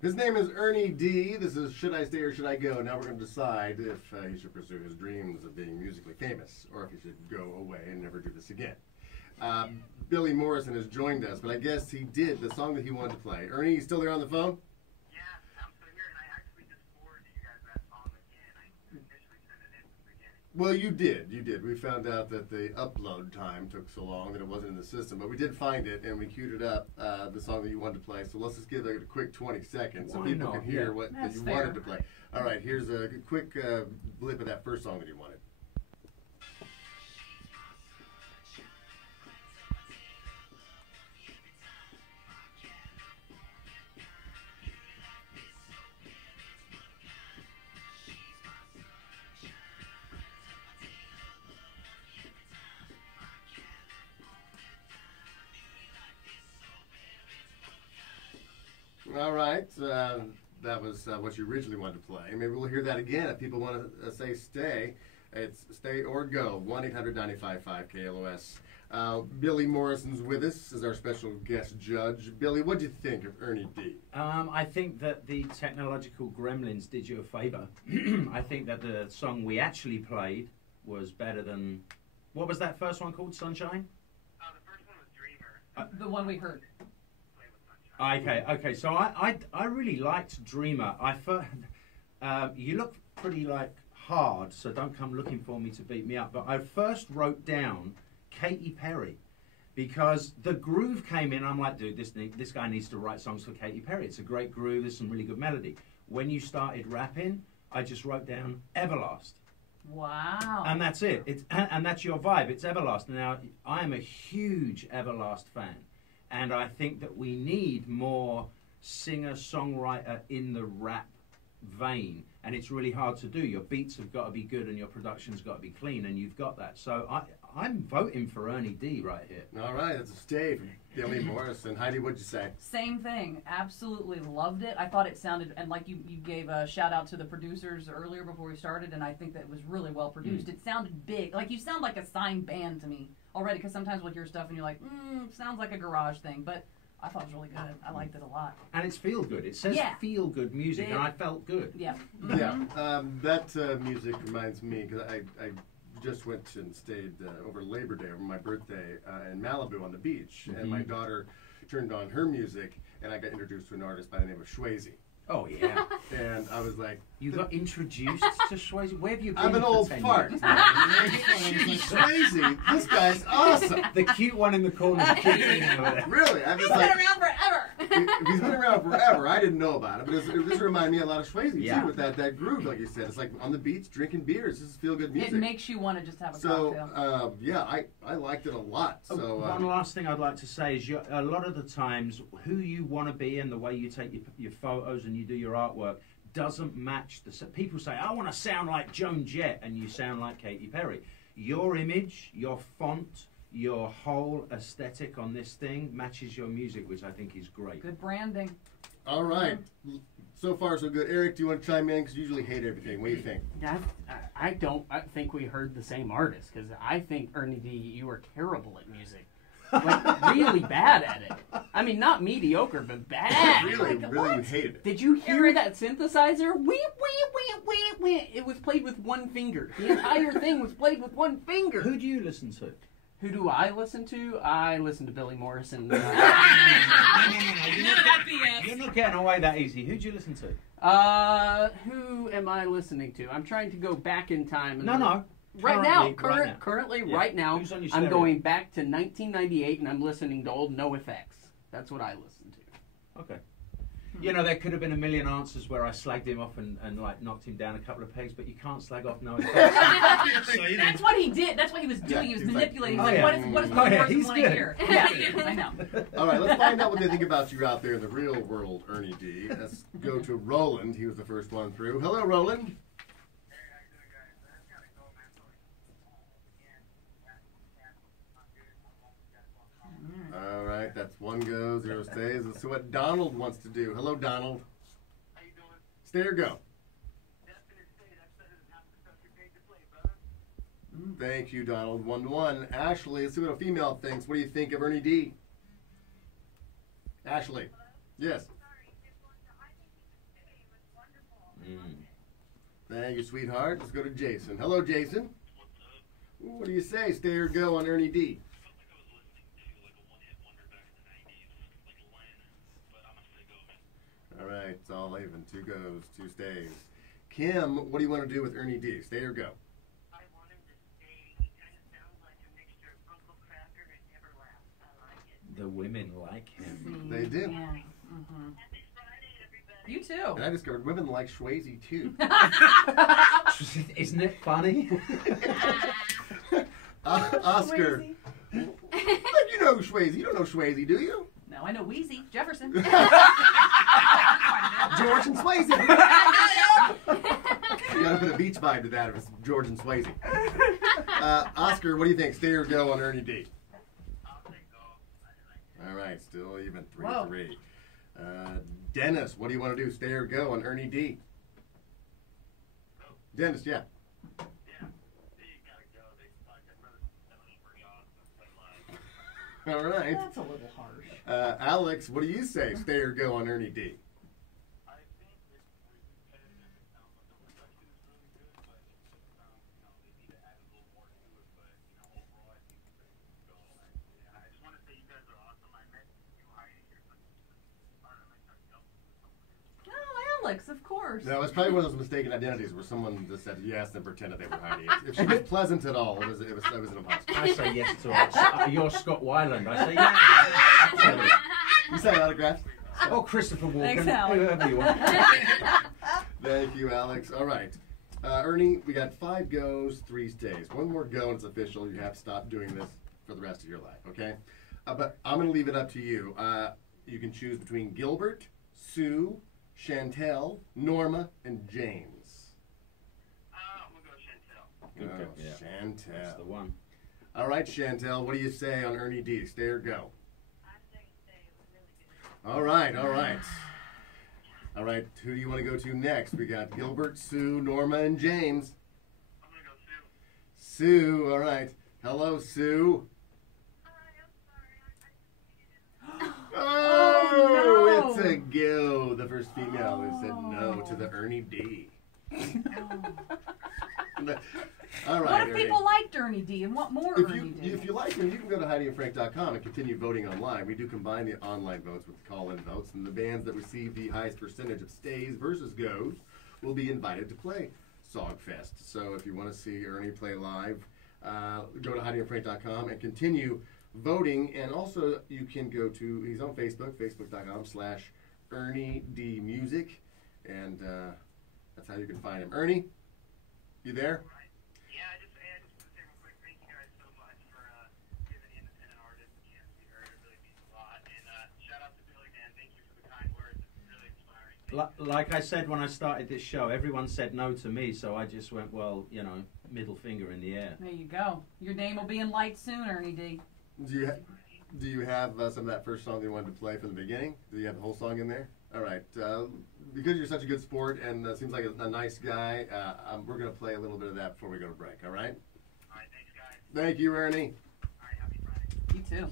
His name is Ernie D. This is Should I Stay or Should I Go? Now we're going to decide if he should pursue his dreams of being musically famous or if he should go away and never do this again. Billy Morrison has joined us, but I guess he did the song that he wanted to play. Ernie, you still there on the phone? Yes, I'm still here, and I actually just forwarded you guys that song again. I initially sent it in at the beginning. Well, you did. You did. We found out that the upload time took so long that it wasn't in the system, but we did find it, and we queued it up, the song that you wanted to play. So let's just give it a quick 20 seconds so people can hear what that you wanted to play. All right, here's a quick blip of that first song that you wanted. All right, that was what you originally wanted to play. Maybe we'll hear that again if people want to say stay. It's stay or go, 1-800-955-KLOS. Billy Morrison's with us as our special guest judge. Billy, what do you think of Ernie D? I think that the technological gremlins did you a favor. I think that the song we actually played was better than... What was that first one called, Sunshine? The first one was Dreamer. The one we heard. Okay. So I really liked Dreamer. You look pretty like hard, so don't come looking for me to beat me up. But I first wrote down Katy Perry because the groove came in. I'm like, dude, this guy needs to write songs for Katy Perry. It's a great groove. There's some really good melody. When you started rapping, I just wrote down Everlast. Wow. And that's it. And that's your vibe. It's Everlast. Now I am a huge Everlast fan. And I think that we need more singer-songwriter in the rap vein. And it's really hard to do. Your beats have got to be good and your production's got to be clean, and you've got that. So I'm voting for Ernie D right here. All right, that's a stay from Billy Morrison. Heidi, what'd you say? Same thing. Absolutely loved it. I thought it sounded, and like you gave a shout out to the producers earlier before we started, and I think that it was really well produced. It sounded big. Like you sound like a signed band to me already, because sometimes we'll hear stuff and you're like, sounds like a garage thing, but I thought it was really good. I liked it a lot. And it's feel good. It says feel good music, and I felt good. Yeah. Yeah, that music reminds me, because I just went and stayed over Labor Day, over my birthday, in Malibu on the beach, and my daughter turned on her music, and I got introduced to an artist by the name of Swayze. Oh, yeah. And I was like... You got introduced to Swayze? Where have you been? I'm an old fart. Swayze, this guy's awesome. The cute one in the corner. Really? I'm just He's been around forever. He's been around forever. I didn't know about it, but this reminded me a lot of Swayze, too, with that groove, like you said. It's like on the beach, drinking beers. This is feel-good music. It makes you want to just have a cocktail. So, yeah, I liked it a lot. So one last thing I'd like to say is a lot of the times who you want to be and the way you take your photos and you do your artwork doesn't match the... People say, I want to sound like Joan Jett, and you sound like Katy Perry. Your image, your font, your whole aesthetic on this thing matches your music, which I think is great. Good branding. All right. So far, so good. Eric, do you want to chime in? Because you usually hate everything. What do you think? I don't think we heard the same artist, because I think, Ernie D., you are terrible at music. Like, really bad at it. I mean, not mediocre, but bad. Really you hated it. Did you hear that synthesizer? It was played with one finger. The entire thing was played with one finger. Who do you listen to? Who do I listen to? I listen to Billy Morrison. You're not getting away that easy. Who do you listen to? Who am I listening to? I'm trying to go back in time. No. Currently, right now, Who's on your I'm stereo? going back to 1998, and I'm listening to old No Effects. That's what I listen to. Okay. You know, there could have been a million answers where I slagged him off and like knocked him down a couple of pegs, but you can't slag off No Effects. So, that's what he did. That's what he was doing. He was manipulating. He's like, what is one person want to hear? Yeah, he is. I know. All right, let's find out what they think about you out there in the real world, Ernie D. Let's go to Roland. He was the first one through. Hello, Roland. All right, that's one go, 0 stays. Let's see what Donald wants to do. Hello, Donald. How you doing? Stay or go? Definite stay. That's better than half the stuff you're paid to play, brother. Thank you, Donald. 1-1. Ashley, let's see what a female thinks. What do you think of Ernie D? Ashley. Yes. Sorry, just want to, I think Thank you, sweetheart. Let's go to Jason. Hello, Jason. What do you say? Stay or go on Ernie D? All right, it's all even. 2 goes, 2 stays. Kim, what do you want to do with Ernie D? Stay or go? I want him to stay. He kind of sounds like a mixture of Uncle Cracker and Never Laughs. I like it. The women like him. They do. Yeah. Mm-hmm. Happy Friday, everybody. You too. And I discovered women like Swayze too. Isn't it funny? Oscar. You know Swayze. You don't know Swayze, do you? No, I know Wheezy Jefferson. George and Swayze. You gotta put a beach vibe to that if it's George and Swayze. Oscar, what do you think? Stay or go on Ernie D? I'll say go. All right, still even. 3-3. Whoa. Dennis, what do you want to do? Stay or go on Ernie D? Dennis, yeah. Yeah. You gotta go. They like that brother. That was pretty awesome. Play live. All right. That's a little harsh. Alex, what do you say? Stay or go on Ernie D? I think it's repetitive. It sounds like the production is really good, but it just sounds, they need to add a little more to it. But, overall, I think it's ready to go. I just want to say you guys are awesome. I met you, Heidi, here, but I don't know, I tried to help you. Oh, Alex, of course. No, it's probably one of those mistaken identities where someone just said yes and pretended they were Heidi. If she was pleasant at all, it was an imposter. I say yes to it. You're Scott Weiland. I say yes. You sign autographs? Oh, Christopher Walken. Thanks, Alex. Whoever you want. Thank you, Alex. All right. Ernie, we got 5 goes, 3 stays. One more go and it's official. You have to stop doing this for the rest of your life, okay? But I'm going to leave it up to you. You can choose between Gilbert, Sue, Chantel, Norma, and James. We'll go Chantel. Okay, Oh, yeah. Chantel. That's the one. All right, Chantel, what do you say on Ernie D? Stay or go? I say stay. It was really good. All right, all right. All right, who do you want to go to next? We got Gilbert, Sue, Norma, and James. I'm going to go Sue. Sue, all right. Hello, Sue. Hi, I'm sorry. Oh, no. it's a go. The first female who said no to the Ernie D. All right, What if Ernie. people liked Ernie D and want more Ernie D? If you like him, you can go to HeidiandFrank.com and continue voting online. We do combine the online votes with the call-in votes, and the bands that receive the highest percentage of stays versus goes will be invited to play Songfest. So if you want to see Ernie play live, go to HeidiandFrank.com and continue voting. And also, you can go to, he's on Facebook, Facebook.com/Ernie D Music, and that's how you can find him. Ernie, you there? Yeah, I just want to say real quick, thank you guys so much for giving the independent artists a chance to be heard. It really means a lot. And shout out to Billy, man. Thank you for the kind words. It's really inspiring. Like I said when I started this show, everyone said no to me, so I just went, well, middle finger in the air. There you go. Your name will be in lights soon, Ernie D. Do you have some of that first song you wanted to play from the beginning? Do you have the whole song in there? All right. Because you're such a good sport and seems like a nice guy, we're going to play a little bit of that before we go to break, all right? All right, thanks, guys. Thank you, Ernie. All right, happy Friday. You too.